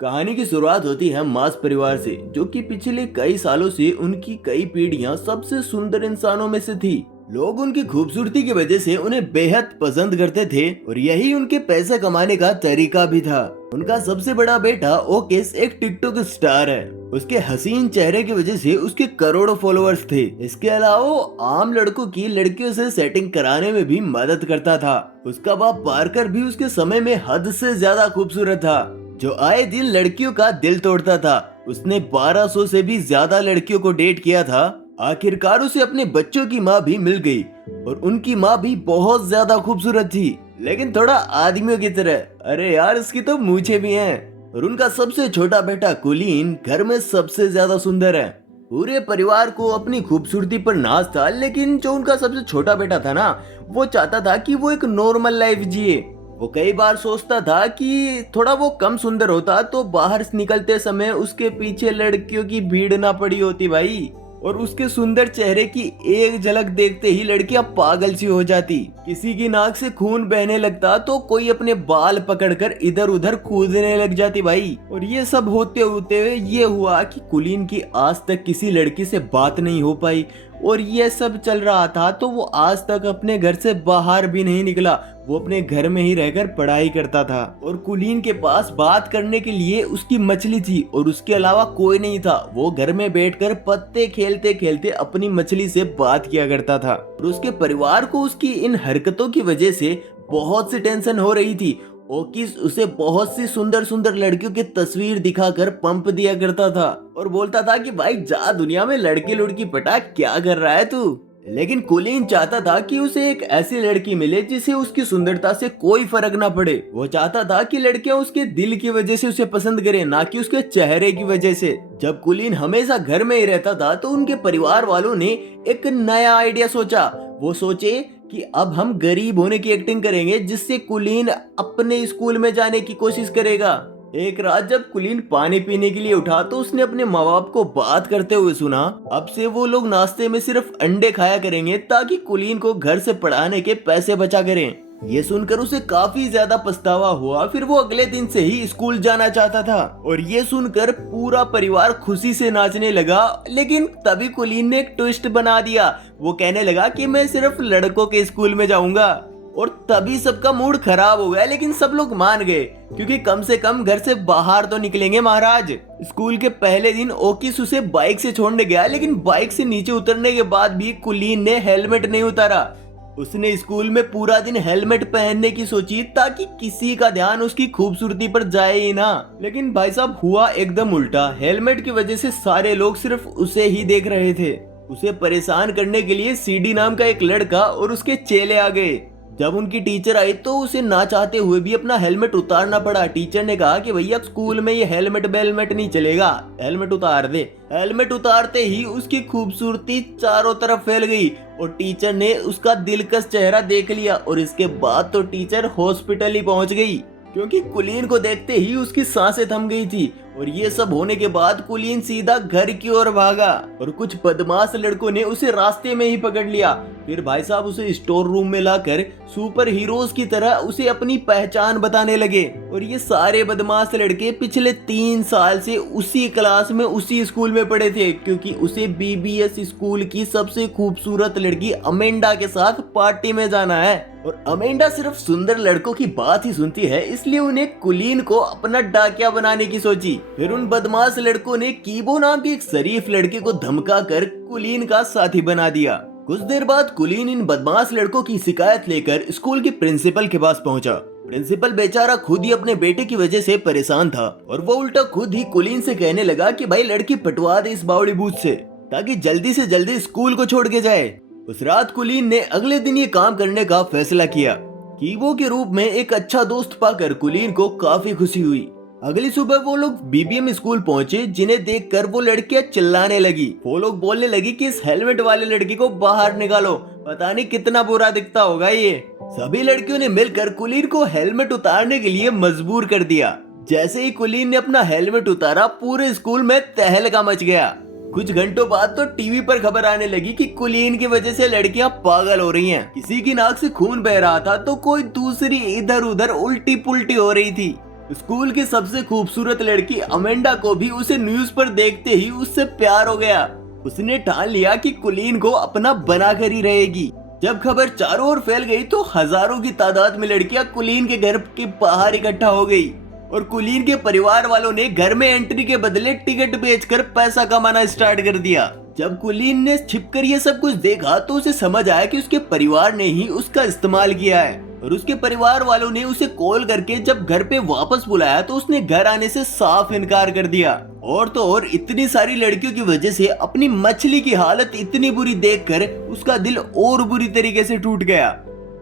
कहानी की शुरुआत होती है मास परिवार से, जो कि पिछले कई सालों से उनकी कई पीढ़ियां सबसे सुंदर इंसानों में से थी। लोग उनकी खूबसूरती की वजह से उन्हें बेहद पसंद करते थे और यही उनके पैसे कमाने का तरीका भी था। उनका सबसे बड़ा बेटा ओकेस एक टिकटॉक स्टार है। उसके हसीन चेहरे की वजह से उसके करोड़ों फॉलोअर्स थे। इसके अलावा वो आम लड़कों की लड़कियों से सेटिंग कराने में भी मदद करता था। उसका बाप पार्कर भी उसके समय में हद से ज्यादा खूबसूरत था, जो आए दिन लड़कियों का दिल तोड़ता था। उसने 1200 से भी ज्यादा लड़कियों को डेट किया था। आखिरकार उसे अपने बच्चों की माँ भी मिल गई और उनकी माँ भी बहुत ज्यादा खूबसूरत थी, लेकिन थोड़ा आदमियों की तरह। अरे यार, इसकी तो मूछें भी हैं। और उनका सबसे छोटा बेटा कुलीन घर में सबसे ज्यादा सुंदर है। पूरे परिवार को अपनी खूबसूरती पर नाज था, लेकिन जो उनका सबसे छोटा बेटा था ना, वो चाहता था कि वो एक नॉर्मल लाइफ जिए। वो कई बार सोचता था कि थोड़ा वो कम सुंदर होता तो बाहर निकलते समय उसके पीछे लड़कियों की भीड़ ना पड़ी होती भाई। और उसके सुंदर चेहरे की एक झलक देखते ही लड़कियां पागल सी हो जाती। किसी की नाक से खून बहने लगता तो कोई अपने बाल पकड़कर इधर उधर कूदने लग जाती भाई। और ये सब होते होते ये हुआ कि कुलीन की आज तक किसी लड़की से बात नहीं हो पाई। और ये सब चल रहा था तो वो आज तक अपने घर से बाहर भी नहीं निकला। वो अपने घर में ही रहकर पढ़ाई करता था और कुलीन के पास बात करने के लिए उसकी मछली थी और उसके अलावा कोई नहीं था। वो घर में बैठकर पत्ते खेलते खेलते अपनी मछली से बात किया करता था। और उसके परिवार को उसकी इन हरकतों की वजह से बहुत सी टेंशन हो रही थी। ओकिस उसे बहुत सी सुंदर सुंदर लड़कियों की तस्वीर दिखाकर पंप दिया करता था और बोलता था कि भाई जा दुनिया में लड़की लुड़की पटा, क्या कर रहा है तू। लेकिन कुलीन चाहता था कि उसे एक ऐसी लड़की मिले जिसे उसकी सुंदरता से कोई फर्क ना पड़े। वो चाहता था कि लड़कियां उसके दिल की वजह से उसे पसंद करें, ना कि उसके चेहरे की वजह से। जब कुलीन हमेशा घर में ही रहता था तो उनके परिवार वालों ने एक नया आइडिया सोचा। वो सोचे कि अब हम गरीब होने की एक्टिंग करेंगे, जिससे कुलीन अपने स्कूल में जाने की कोशिश करेगा। एक रात जब कुलीन पानी पीने के लिए उठा तो उसने अपने माँ बाप को बात करते हुए सुना अब से वो लोग नाश्ते में सिर्फ अंडे खाया करेंगे ताकि कुलीन को घर से पढ़ाने के पैसे बचा करें। ये सुनकर उसे काफी ज्यादा पछतावा हुआ। फिर वो अगले दिन से ही स्कूल जाना चाहता था और ये सुनकर पूरा परिवार खुशी से नाचने लगा। लेकिन तभी कुलीन ने एक ट्विस्ट बना दिया। वो कहने लगा कि मैं सिर्फ लड़कों के स्कूल में जाऊंगा। और तभी सबका मूड खराब हो गया, लेकिन सब लोग मान गए क्योंकि कम से कम घर से बाहर तो निकलेंगे महाराज। स्कूल के पहले दिन ओकिस उसे बाइक से छोड़ने गया, लेकिन बाइक से नीचे उतरने के बाद भी कुलीन ने हेलमेट नहीं उतारा। उसने स्कूल में पूरा दिन हेलमेट पहनने की सोची ताकि किसी का ध्यान उसकी खूबसूरती पर जाए ही ना। लेकिन भाई साहब, हुआ एकदम उल्टा। हेलमेट की वजह से सारे लोग सिर्फ उसे ही देख रहे थे। उसे परेशान करने के लिए सीडी नाम का एक लड़का और उसके चेले आ गए। जब उनकी टीचर आई तो उसे ना चाहते हुए भी अपना हेलमेट उतारना पड़ा। टीचर ने कहा कि भैया स्कूल में ये हेलमेट बेलमेट नहीं चलेगा, हेलमेट उतार दे। हेलमेट उतारते ही उसकी खूबसूरती चारों तरफ फैल गई और टीचर ने उसका दिलकश चेहरा देख लिया। और इसके बाद तो टीचर हॉस्पिटल ही पहुंच गई क्योंकि कुलीन को देखते ही उसकी सांसें थम गई थी। और ये सब होने के बाद कुलीन सीधा घर की ओर भागा और कुछ बदमाश लड़कों ने उसे रास्ते में ही पकड़ लिया। फिर भाई साहब उसे स्टोर रूम में लाकर सुपर हीरोज की तरह उसे अपनी पहचान बताने लगे। और ये सारे बदमाश लड़के पिछले 3 साल से उसी क्लास में उसी स्कूल में पढ़े थे, क्योंकि उसे बीबीएस स्कूल की सबसे खूबसूरत लड़की अमेंडा के साथ पार्टी में जाना है। और अमेंडा सिर्फ सुंदर लड़कों की बात ही सुनती है, इसलिए उन्हें कुलीन को अपना डाकिया बनाने की सोची। फिर उन बदमाश लड़कों ने कीबो नाम की एक शरीफ लड़के को धमका कर कुलीन का साथी बना दिया। कुछ देर बाद कुलीन इन बदमाश लड़कों की शिकायत लेकर स्कूल के प्रिंसिपल के पास पहुंचा। प्रिंसिपल बेचारा खुद ही अपने बेटे की वजह से परेशान था और वो उल्टा खुद ही कुलीन से कहने लगा कि भाई लड़की पटवा दे इस बावड़ी बूथ से, ताकि जल्दी से जल्दी स्कूल को छोड़ के जाए। उस रात कुलीन ने अगले दिन ये काम करने का फैसला किया। कीबो के रूप में एक अच्छा दोस्त पाकर कुलीन को काफी खुशी हुई। अगली सुबह वो लोग बीबीएम स्कूल पहुंचे, जिन्हें देखकर वो लड़कियां चिल्लाने लगी। वो लोग बोलने लगी कि इस हेलमेट वाले लड़की को बाहर निकालो, पता नहीं कितना बुरा दिखता होगा ये। सभी लड़कियों ने मिलकर कुलीन को हेलमेट उतारने के लिए मजबूर कर दिया। जैसे ही कुलीन ने अपना हेलमेट उतारा, पूरे स्कूल में तहलका मच गया। कुछ घंटों बाद तो टीवी पर खबर आने लगी कि कुलीन की वजह से लड़कियां पागल हो रही हैं। किसी की नाक से खून बह रहा था तो कोई दूसरी इधर उधर उल्टी पुल्टी हो रही थी। स्कूल की सबसे खूबसूरत लड़की अमेंडा को भी उसे न्यूज पर देखते ही उससे प्यार हो गया। उसने ठान लिया कि कुलीन को अपना बनाकर ही रहेगी। जब खबर चारों ओर फैल गई तो हजारों की तादाद में लड़कियां कुलीन के घर के बाहर इकट्ठा हो गई और कुलीन के परिवार वालों ने घर में एंट्री के बदले टिकट बेचकर पैसा कमाना स्टार्ट कर दिया। जब कुलीन ने छिपकर ये सब कुछ देखा तो उसे समझ आया कि उसके परिवार ने ही उसका इस्तेमाल किया है और उसके परिवार वालों ने उसे कॉल करके जब घर पे वापस बुलाया तो उसने घर आने से साफ इनकार कर दिया। और तो और इतनी सारी लड़कियों की वजह से अपनी मछली की हालत इतनी बुरी देखकर उसका दिल और बुरी तरीके से टूट गया।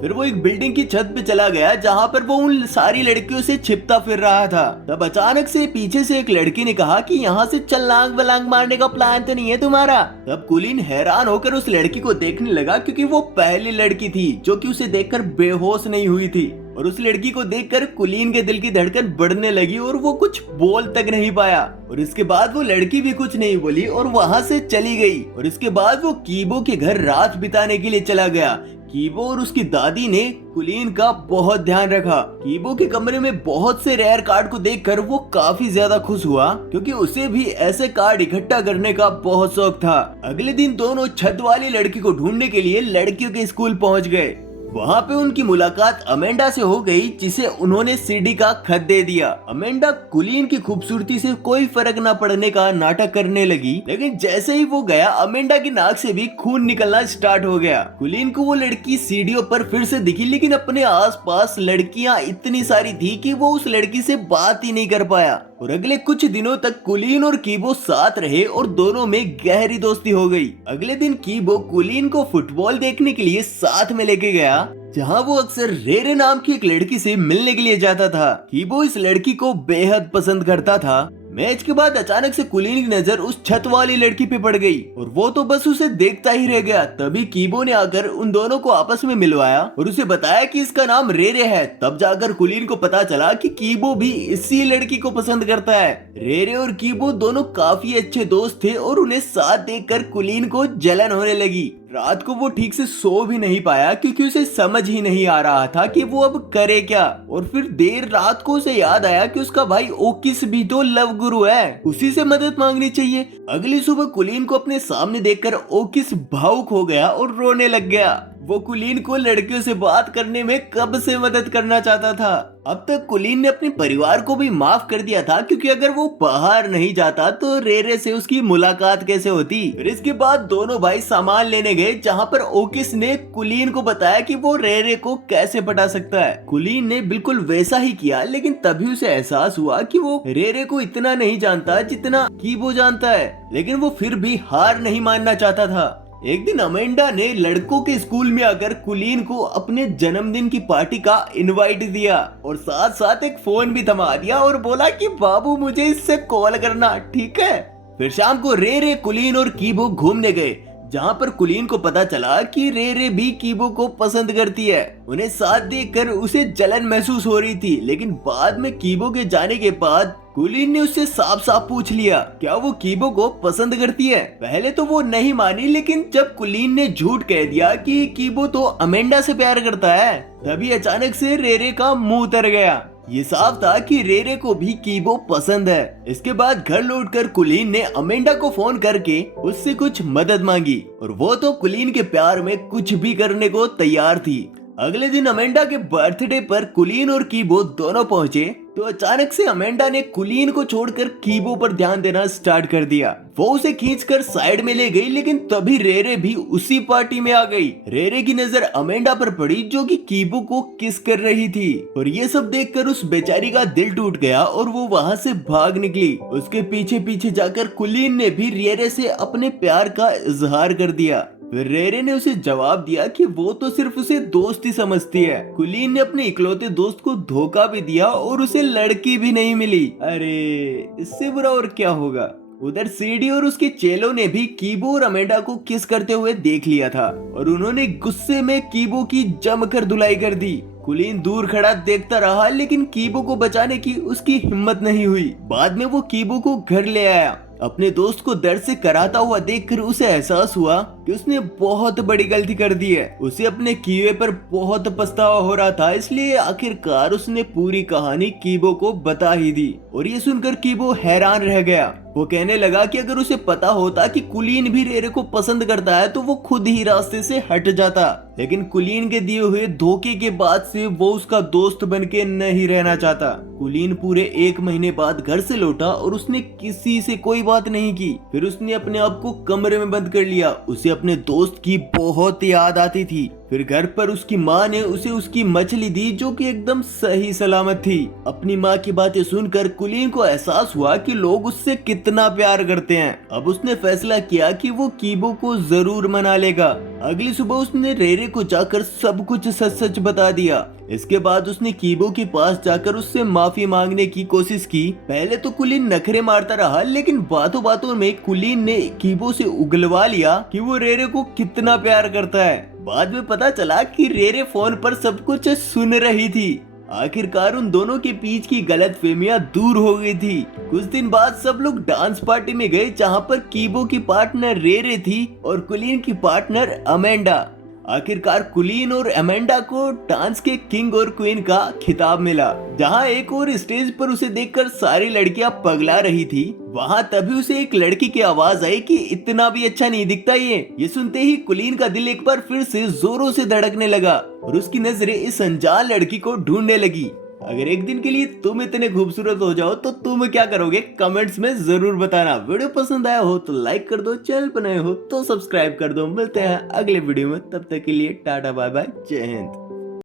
फिर वो एक बिल्डिंग की छत पे चला गया जहाँ पर वो उन सारी लड़कियों से छिपता फिर रहा था। तब अचानक से पीछे से एक लड़की ने कहा कि यहाँ से छलांग वलांग मारने का प्लान तो नहीं है तुम्हारा। तब कुलीन हैरान होकर उस लड़की को देखने लगा क्योंकि वो पहली लड़की थी जो कि उसे देखकर बेहोश नहीं हुई थी। और उस लड़की को देखकर कुलीन के दिल की धड़कन बढ़ने लगी और वो कुछ बोल तक नहीं पाया। और इसके बाद वो लड़की भी कुछ नहीं बोली और वहाँ से चली गई। और इसके बाद वो कीबो के घर रात बिताने के लिए चला गया। कीबो और उसकी दादी ने कुलीन का बहुत ध्यान रखा। कीबो के कमरे में बहुत से रेयर कार्ड को देखकर वो काफी ज्यादा खुश हुआ क्योंकि उसे भी ऐसे कार्ड इकट्ठा करने का बहुत शौक था। अगले दिन दोनों छत वाली लड़की को ढूंढने के लिए लड़कियों के स्कूल पहुंच गए। वहाँ पे उनकी मुलाकात अमेंडा से हो गई जिसे उन्होंने सीडी का खत दे दिया। अमेंडा कुलीन की खूबसूरती से कोई फर्क न पड़ने का नाटक करने लगी, लेकिन जैसे ही वो गया अमेंडा की नाक से भी खून निकलना स्टार्ट हो गया। कुलीन को वो लड़की सीढ़ियों पर फिर से दिखी, लेकिन अपने आसपास लड़कियां इतनी सारी थी कि वो उस लड़की से बात ही नहीं कर पाया। और अगले कुछ दिनों तक कुलीन और कीबो साथ रहे और दोनों में गहरी दोस्ती हो गई। अगले दिन कीबो कुलीन को फुटबॉल देखने के लिए साथ में लेके गया जहाँ वो अक्सर रेरे नाम की एक लड़की से मिलने के लिए जाता था। कीबो इस लड़की को बेहद पसंद करता था। मैच के बाद अचानक से कुलीन की नजर उस छत वाली लड़की पे पड़ गई और वो तो बस उसे देखता ही रह गया। तभी कीबो ने आकर उन दोनों को आपस में मिलवाया और उसे बताया कि इसका नाम रेरे है। तब जाकर कुलीन को पता चला कि कीबो भी इसी लड़की को पसंद करता है। रेरे और कीबो दोनों काफी अच्छे दोस्त थे और उन्हें साथ देखकर कुलीन को जलन होने लगी। रात को वो ठीक से सो भी नहीं पाया क्योंकि उसे समझ ही नहीं आ रहा था कि वो अब करे क्या। और फिर देर रात को उसे याद आया कि उसका भाई ओकिस भी तो लव गुरु है, उसी से मदद मांगनी चाहिए। अगली सुबह कुलीन को अपने सामने देखकर ओकिस भावुक हो गया और रोने लग गया। वो कुलीन को लड़कियों से बात करने में कब से मदद करना चाहता था। अब तक कुलीन ने अपने परिवार को भी माफ कर दिया था क्योंकि अगर वो बाहर नहीं जाता तो रेरे से उसकी मुलाकात कैसे होती। फिर इसके बाद दोनों भाई सामान लेने गए जहाँ पर ओकिस ने कुलीन को बताया कि वो रेरे को कैसे पटा सकता है। कुलीन ने बिल्कुल वैसा ही किया, लेकिन तभी उसे एहसास हुआ कि वो रेरे को इतना नहीं जानता जितना कीबो जानता है, लेकिन वो फिर भी हार नहीं मानना चाहता था। एक दिन अमेंडा ने लड़कों के स्कूल में आकर कुलीन को अपने जन्मदिन की पार्टी का इनवाइट दिया और साथ साथ एक फोन भी थमा दिया और बोला कि बाबू मुझे इससे कॉल करना, ठीक है। फिर शाम को रेरे, कुलीन और कीबो घूमने गए जहाँ पर कुलीन को पता चला कि रेरे भी कीबो को पसंद करती है। उन्हें साथ देखकर उसे जलन महसूस हो रही थी, लेकिन बाद में कीबो के जाने के बाद कुलीन ने उससे साफ साफ पूछ लिया क्या वो कीबो को पसंद करती है। पहले तो वो नहीं मानी, लेकिन जब कुलीन ने झूठ कह दिया कि कीबो तो अमेंडा से प्यार करता है, तभी अचानक से रेरे का मुंह उतर गया। ये साफ था कि रेरे को भी कीबो पसंद है। इसके बाद घर लौटकर कुलीन ने अमेंडा को फोन करके उससे कुछ मदद मांगी और वो तो कुलीन के प्यार में कुछ भी करने को तैयार थी। अगले दिन अमेंडा के बर्थडे पर कुलीन और कीबो दोनों पहुंचे तो अचानक से अमेंडा ने कुलीन को छोड़कर कीबो पर ध्यान देना स्टार्ट कर दिया। वो उसे खींचकर साइड में ले गई, लेकिन तभी रेरे भी उसी पार्टी में आ गई। रेरे की नजर अमेंडा पर पड़ी जो कि कीबो को किस कर रही थी और ये सब देखकर उस बेचारी का दिल टूट गया और वो वहाँ से भाग निकली। उसके पीछे पीछे जाकर कुलीन ने भी रेरे से अपने प्यार का इजहार कर दिया। फिर रेरे ने उसे जवाब दिया कि वो तो सिर्फ उसे दोस्त ही समझती है। कुलीन ने अपने इकलौते दोस्त को धोखा भी दिया और उसे लड़की भी नहीं मिली। अरे इससे बुरा और क्या होगा। उधर सीडी और उसके चेलों ने भी कीबो और अमेंडा को किस करते हुए देख लिया था और उन्होंने गुस्से में कीबो की जमकर धुलाई कर दी। कुलीन दूर खड़ा देखता रहा, लेकिन कीबो को बचाने की उसकी हिम्मत नहीं हुई। बाद में वो कीबो को घर ले आया। अपने दोस्त को दर्द से कराता हुआ देखकर उसे एहसास हुआ कि उसने बहुत बड़ी गलती कर दी है। उसे अपने किए पर बहुत पछतावा हो रहा था, इसलिए आखिरकार उसने पूरी कहानी कीबो को बता ही दी। और ये सुनकर कीबो हैरान रह गया। वो कहने लगा कि अगर उसे पता होता कि कुलीन भी रेरे को पसंद करता है तो वो खुद ही रास्ते से हट जाता, लेकिन कुलीन के दिए हुए धोखे के बाद से वो उसका दोस्त बनके नहीं रहना चाहता। कुलीन पूरे 1 महीने बाद घर से लौटा और उसने किसी से कोई बात नहीं की। फिर उसने अपने आप को कमरे में बंद कर लिया। उसे अपने दोस्त की बहुत याद आती थी। फिर घर पर उसकी माँ ने उसे उसकी मछली दी जो कि एकदम सही सलामत थी। अपनी माँ की बातें सुनकर कुलीन को एहसास हुआ कि लोग उससे कितना प्यार करते हैं। अब उसने फैसला किया कि वो कीबो को जरूर मना लेगा। अगली सुबह उसने रेरे को जाकर सब कुछ सच सच बता दिया। इसके बाद उसने कीबो के पास जाकर उससे माफी मांगने की कोशिश की। पहले तो कुलीन नखरे मारता रहा, लेकिन बातों बातों में कुलीन ने कीबो से उगलवा लिया कि वो रेरे को कितना प्यार करता है। बाद में पता चला कि रेरे फोन पर सब कुछ सुन रही थी। आखिरकार उन दोनों के बीच की गलतफहमियां दूर हो गई थी। कुछ दिन बाद सब लोग डांस पार्टी में गए जहां पर कीबो की पार्टनर रेरे थी और कुलीन की पार्टनर अमेंडा। आखिरकार कुलीन और अमेंडा को डांस के किंग और क्वीन का खिताब मिला। जहां एक और स्टेज पर उसे देखकर सारी लड़कियां पगला रही थी, वहां तभी उसे एक लड़की की आवाज आई कि इतना भी अच्छा नहीं दिखता ये सुनते ही कुलीन का दिल एक बार फिर से जोरों से धड़कने लगा और उसकी नजरें इस अनजान लड़की को ढूंढने लगी। अगर एक दिन के लिए तुम इतने खूबसूरत हो जाओ तो तुम क्या करोगे, कमेंट्स में जरूर बताना। वीडियो पसंद आया हो तो लाइक कर दो, चैनल पर नए हो तो सब्सक्राइब कर दो। मिलते हैं अगले वीडियो में, तब तक के लिए टाटा बाय बाय, जय हिंद।